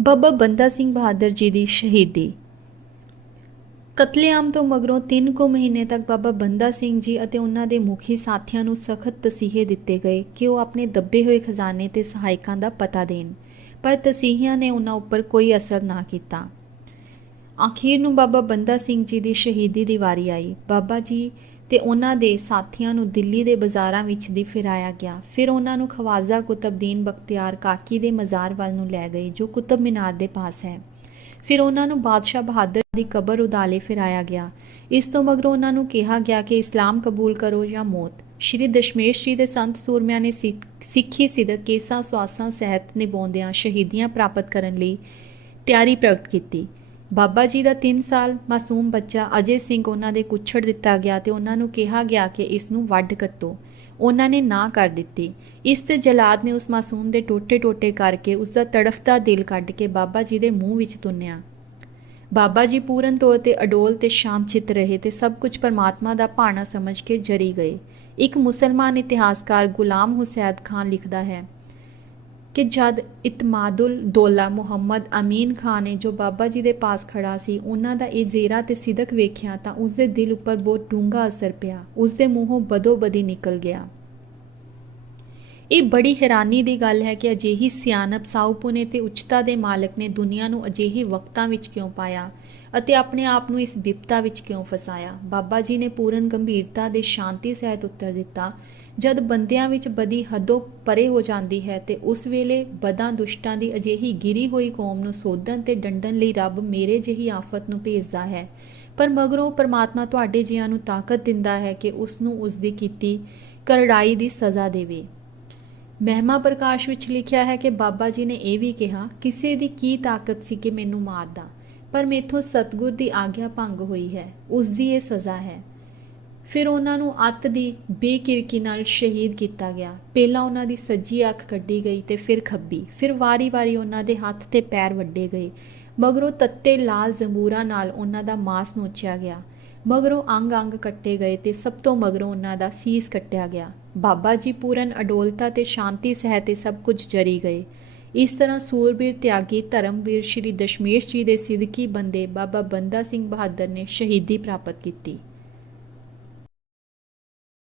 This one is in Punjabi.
ਬਾਬਾ ਬੰਦਾ ਸਿੰਘ ਬਹਾਦਰ ਜੀ ਦੀ ਸ਼ਹੀਦੀ। ਕਤਲੇਆਮ ਤੋਂ ਮਗਰੋਂ 3 ਕੁ ਮਹੀਨੇ ਤੱਕ ਬਾਬਾ ਬੰਦਾ ਸਿੰਘ ਜੀ ਅਤੇ ਉਹਨਾਂ ਦੇ ਮੁਖੀ ਸਾਥੀਆਂ ਨੂੰ ਸਖਤ ਤਸੀਹੇ ਦਿੱਤੇ ਗਏ ਕਿ ਉਹ ਆਪਣੇ ਦੱਬੇ ਹੋਏ ਖਜ਼ਾਨੇ ਤੇ ਸਹਾਇਕਾਂ ਦਾ ਪਤਾ ਦੇਣ, ਪਰ ਤਸੀਹਿਆਂ ਨੇ ਉਹਨਾਂ ਉੱਪਰ ਕੋਈ ਅਸਰ ਨਾ ਕੀਤਾ। ਆਖੀਰ ਨੂੰ ਬਾਬਾ ਬੰਦਾ ਸਿੰਘ ਜੀ ਦੀ ਸ਼ਹੀਦੀ ਦੀ ਵਾਰੀ ਆਈ। ਬਾਬਾ ਜੀ ਤੇ ਉਹਨਾਂ ਦੇ ਸਾਥੀਆਂ ਨੂੰ ਦਿੱਲੀ ਦੇ ਬਾਜ਼ਾਰਾਂ ਵਿੱਚ ਦੀ ਫਿਰਾਇਆ ਗਿਆ। ਫਿਰ ਉਹਨਾਂ ਨੂੰ ਖਵਾਜਾ ਕੁਤਬਦੀਨ ਬਖਤਿਆਰ ਕਾਕੀ ਦੇ ਮਜ਼ਾਰ ਵੱਲ ਨੂੰ ਲੈ ਗਏ, ਜੋ ਕੁਤਬ ਮੀਨਾਰ ਦੇ ਪਾਸ ਹੈ। ਫਿਰ ਉਹਨਾਂ ਨੂੰ ਬਾਦਸ਼ਾਹ ਬਹਾਦਰ ਦੀ ਕਬਰ ਉਦਾਲੇ ਫਿਰਾਇਆ ਗਿਆ। ਇਸ ਤੋਂ ਮਗਰੋਂ ਉਹਨਾਂ ਨੂੰ ਕਿਹਾ ਗਿਆ ਕਿ ਇਸਲਾਮ ਕਬੂਲ ਕਰੋ ਜਾਂ ਮੌਤ। ਸ਼੍ਰੀ ਦਸ਼ਮੇਸ਼ ਜੀ ਦੇ ਸੰਤ ਸੂਰਮਿਆਂ ਨੇ ਸਿੱਖ- ਸਿੱਖੀ ਸਿਦਕ ਕੇਸਾਂ ਸਵਾਸਾਂ ਸਹਿਤ ਨਿਭਾਉਂਦਿਆਂ ਸ਼ਹੀਦੀਆਂ ਪ੍ਰਾਪਤ ਕਰਨ ਲਈ ਤਿਆਰੀ ਪ੍ਰਗਟ ਕੀਤੀ। ਬਾਬਾ ਜੀ ਦਾ 3 ਸਾਲ ਮਾਸੂਮ ਬੱਚਾ ਅਜੇ ਸਿੰਘ ਉਹਨਾਂ ਦੇ ਕੁੱਛੜ ਦਿੱਤਾ ਗਿਆ ਤੇ ਉਹਨਾਂ ਨੂੰ ਕਿਹਾ ਗਿਆ ਕਿ ਇਸ ਨੂੰ ਵੱਢ ਕੱਟੋ ਉਹਨਾਂ ਨੇ ਨਾ ਕਰ ਦਿੱਤੀ। ਇਸ ਤੇ ਜਲਾਦ ਨੇ ਉਸ ਮਾਸੂਮ ਦੇ ਟੋਟੇ-ਟੋਟੇ ਕਰਕੇ ਉਸ ਦਾ ਤੜਫਦਾ ਦਿਲ ਕੱਢ ਕੇ ਬਾਬਾ ਜੀ ਦੇ ਮੂੰਹ ਵਿੱਚ ਤੁੰਨਿਆ। ਬਾਬਾ ਜੀ ਪੂਰਨ ਤੌਰ ਤੇ ਅਡੋਲ ਤੇ ਸ਼ਾਂਤਚਿਤ ਰਹੇ ਤੇ ਸਭ ਕੁਝ ਪਰਮਾਤਮਾ ਦਾ ਭਾਣਾ ਸਮਝ ਕੇ ਜਰੀ ਗਏ। ਇੱਕ ਮੁਸਲਮਾਨ ਇਤਿਹਾਸਕਾਰ ਗੁਲਾਮ ਹੁਸੈਦ ਖਾਨ ਲਿਖਦਾ ਹੈ ਕਿ ਜਦ ਇਤਮਾਦੁਲ ਦੌਲਾ ਮੁਹੰਮਦ ਅਮੀਨ ਖਾਨ ਨੇ ਜੋ ਬਾਬਾ ਜੀ ਦੇ ਪਾਸ ਖੜਾ ਸੀ, ਉਹਨਾਂ ਦਾ ਇਹ ਜ਼ੇਰਾ ਤੇ ਸਿਦਕ ਵੇਖਿਆ ਤਾਂ ਉਸ ਦੇ ਦਿਲ ਉੱਪਰ ਬਹੁਤ ਡੂੰਘਾ ਅਸਰ ਪਿਆ। ਉਸ ਦੇ ਮੂੰਹੋਂ ਬਦੋ-ਬਦੀ ਨਿਕਲ ਗਿਆ। ਇਹ ਬੜੀ ਹੈਰਾਨੀ ਦੀ ਗੱਲ ਹੈ ਕਿ ਅਜਿਹੀ ਸਿਆਣਪ ਸਾਊਪੁਨੇ ਤੇ ਉੱਚਤਾ ਦੇ ਮਾਲਕ ਨੇ ਦੁਨੀਆ ਨੂੰ ਅਜਿਹੇ ਵਕਤਾਂ ਵਿੱਚ ਕਿਉਂ ਪਾਇਆ ਅਤੇ ਆਪਣੇ ਆਪ ਨੂੰ ਇਸ ਵਿਪਤਾ ਵਿੱਚ ਕਿਉਂ ਫਸਾਇਆ? ਬਾਬਾ ਜੀ ਨੇ ਪੂਰਨ ਗੰਭੀਰਤਾ ਦੇ ਸ਼ਾਂਤੀ ਸਹਿਤ ਉੱਤਰ ਦਿੱਤਾ, ਜਦ ਬੰਦਿਆਂ ਵਿੱਚ ਬਦੀ ਹੱਦੋਂ ਪਰੇ ਹੋ ਜਾਂਦੀ ਹੈ ਤੇ ਉਸ ਵੇਲੇ ਬਦਾਂ ਦੁਸ਼ਟਾਂ ਦੀ ਅਜਿਹੀ ਗਿਰੀ ਹੋਈ ਕੌਮ ਨੂੰ ਸੋਧਣ ਤੇ ਡੰਡਣ ਲਈ ਰੱਬ ਮੇਰੇ ਜਿਹੀ ਆਫਤ ਨੂੰ ਭੇਜਦਾ ਹੈ, ਪਰ ਮਗਰੋਂ ਪਰਮਾਤਮਾ ਤੁਹਾਡੇ ਜੀਆਂ ਨੂੰ ਤਾਕਤ ਦਿੰਦਾ ਹੈ ਕਿ ਉਸ ਨੂੰ ਉਸ ਦੀ ਕੀਤੀ ਕਰੜਾਈ ਦੀ ਸਜ਼ਾ ਦੇਵੇ। ਮਹਿਮਾ ਪ੍ਰਕਾਸ਼ ਵਿੱਚ ਲਿਖਿਆ ਹੈ ਕਿ ਬਾਬਾ ਜੀ ਨੇ ਇਹ ਵੀ ਕਿਹਾ, ਕਿਸੇ ਦੀ ਕੀ ਤਾਕਤ ਸੀ ਕਿ ਮੈਨੂੰ ਮਾਰਦਾ ਪਰ ਮੇਥੋਂ ਸਤਗੁਰ ਦੀ ਆਗਿਆ ਭੰਗ ਹੋਈ ਹੈ, ਉਸ ਦੀ ਇਹ ਸਜ਼ਾ ਹੈ। ਫਿਰ ਉਹਨਾਂ ਨੂੰ ਅੱਤ ਦੀ ਬੇਕਿਰਕੀ ਨਾਲ ਸ਼ਹੀਦ ਕੀਤਾ ਗਿਆ। ਪਹਿਲਾਂ ਉਹਨਾਂ ਦੀ ਸੱਜੀ ਅੱਖ ਕੱਢੀ ਗਈ ਤੇ ਫਿਰ ਖੱਬੀ। ਫਿਰ ਵਾਰੀ-ਵਾਰੀ ਉਹਨਾਂ ਦੇ ਹੱਥ ਤੇ ਪੈਰ ਵੱਡੇ ਗਏ। ਮਗਰੋਂ ਤੱਤੇ ਲਾਲ ਜ਼ੰਬੂਰਾਂ ਨਾਲ ਉਹਨਾਂ ਦਾ ਮਾਸ ਨੋਚਿਆ ਗਿਆ। ਮਗਰੋਂ ਅੰਗ-ਅੰਗ ਕੱਟੇ ਗਏ ਤੇ ਸਭ ਤੋਂ ਮਗਰੋਂ ਉਹਨਾਂ ਦਾ ਸੀਸ ਕੱਟਿਆ ਗਿਆ। ਬਾਬਾ ਜੀ ਪੂਰਨ, ਅਡੋਲਤਾ ਤੇ ਸ਼ਾਂਤੀ ਸਹਿ ਤੇ ਸਭ ਕੁਝ ਜਰੀ ਗਏ। ਇਸ ਤਰ੍ਹਾਂ ਸੂਰਬੀਰ ਤਿਆਗੀ, ਧਰਮਵੀਰ ਸ਼੍ਰੀ ਦਸ਼ਮੇਸ਼ ਜੀ ਦੇ ਸਿੱਧਕੀ ਬੰਦੇ ਬਾਬਾ ਬੰਦਾ ਸਿੰਘ ਬਹਾਦਰ ਨੇ ਸ਼ਹੀਦੀ ਪ੍ਰਾਪਤ ਕੀਤੀ।